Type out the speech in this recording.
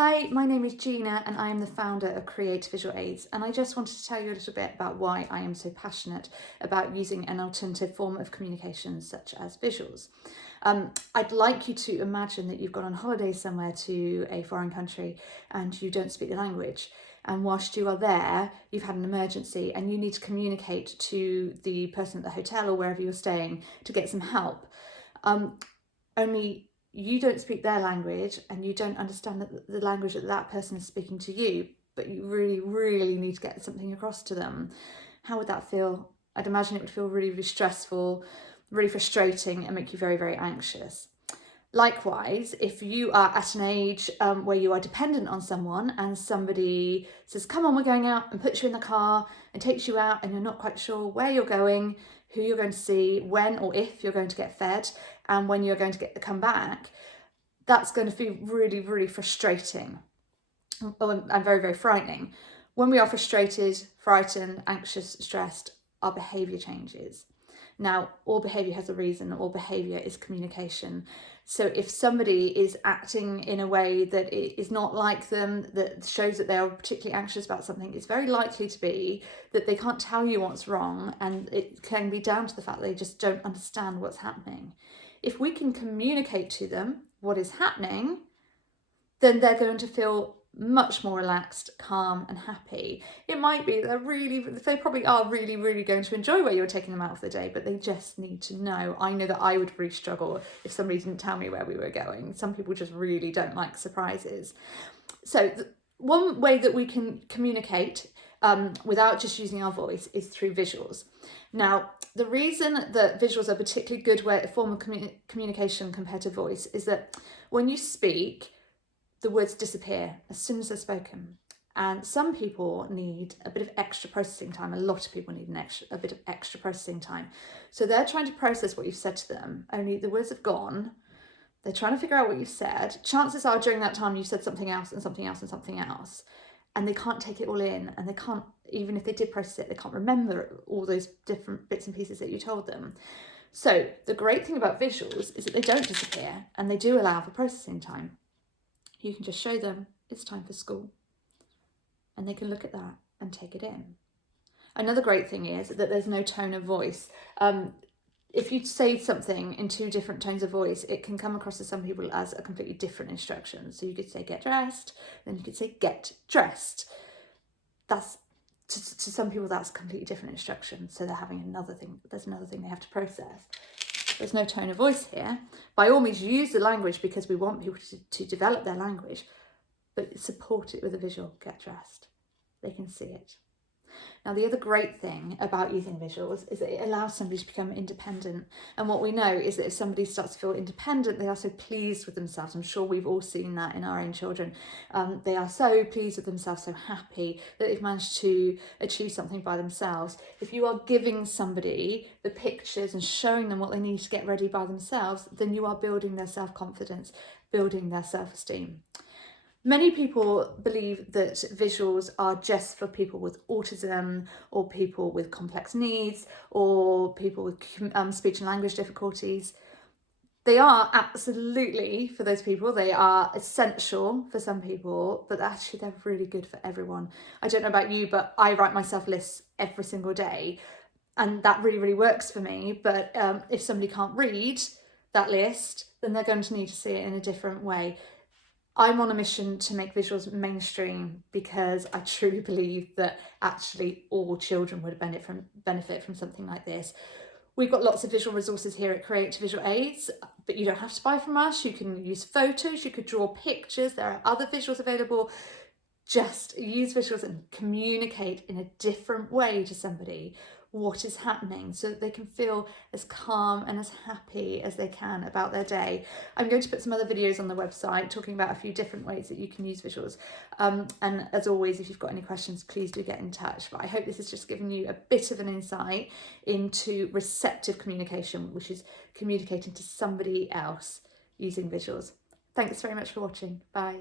Hi, my name is Gina and I am the founder of Create Visual Aids, and I just wanted to tell you a little bit about why I am so passionate about using an alternative form of communication such as visuals. I'd like you to imagine that you've gone on holiday somewhere to a foreign country and you don't speak the language, and whilst you are there you've had an emergency and you need to communicate to the person at the hotel or wherever you're staying to get some help. Only you don't speak their language and you don't understand the language that that person is speaking to you, but you really need to get something across to them. How would that feel? I'd imagine it would feel really stressful, really frustrating, and make you very anxious. Likewise, if you are at an age where you are dependent on someone and somebody says, come on, we're going out, and puts you in the car and takes you out, and you're not quite sure where you're going, who you're going to see, when or if you're going to get fed, and when you're going to come back, that's going to feel really frustrating and very frightening. When we are frustrated, frightened, anxious, stressed, our behaviour changes. Now, all behaviour has a reason, all behaviour is communication. So if somebody is acting in a way that is not like them, that shows that they are particularly anxious about something, it's very likely to be that they can't tell you what's wrong, and it can be down to the fact that they just don't understand what's happening. If we can communicate to them what is happening, then they're going to feel much more relaxed, calm and happy. It might be they probably are really going to enjoy where you're taking them out for the day, but they just need to know. I know that I would really struggle if somebody didn't tell me where we were going. Some people just really don't like surprises. So one way that we can communicate without just using our voice is through visuals. Now, the reason that visuals are a particularly good form of communication compared to voice is that when you speak, the words disappear as soon as they're spoken. And some people need a bit of extra processing time. A lot of people need a bit of extra processing time. So they're trying to process what you've said to them, only the words have gone. They're trying to figure out what you've said. Chances are during that time you said something else and something else and something else. And they can't take it all in, and they can't, even if they did process it, they can't remember all those different bits and pieces that you told them. So the great thing about visuals is that they don't disappear and they do allow for processing time. You can just show them it's time for school and they can look at that and take it in. Another great thing is that there's no tone of voice. If you say something in two different tones of voice, it can come across to some people as a completely different instruction. So you could say get dressed, then you could say get dressed. That's to some people that's a completely different instruction. So they're having there's another thing they have to process. There's no tone of voice here. By all means, use the language because we want people to develop their language, but support it with a visual, get dressed. They can see it. Now, the other great thing about using visuals is that it allows somebody to become independent. And what we know is that if somebody starts to feel independent, they are so pleased with themselves. I'm sure we've all seen that in our own children. They are so pleased with themselves, so happy that they've managed to achieve something by themselves. If you are giving somebody the pictures and showing them what they need to get ready by themselves, then you are building their self-confidence, building their self-esteem. Many people believe that visuals are just for people with autism or people with complex needs or people with speech and language difficulties. They are absolutely for those people. They are essential for some people, but actually they're really good for everyone. I don't know about you, but I write myself lists every single day and that really works for me. But if somebody can't read that list, then they're going to need to see it in a different way. I'm on a mission to make visuals mainstream because I truly believe that actually all children would benefit from something like this. We've got lots of visual resources here at Create Visual Aids, but you don't have to buy from us. You can use photos, you could draw pictures. There are other visuals available. Just use visuals and communicate in a different way to somebody what is happening so that they can feel as calm and as happy as they can about their day. I'm going to put some other videos on the website talking about a few different ways that you can use visuals. And as always, if you've got any questions, please do get in touch. But I hope this has just given you a bit of an insight into receptive communication, which is communicating to somebody else using visuals. Thanks very much for watching. Bye.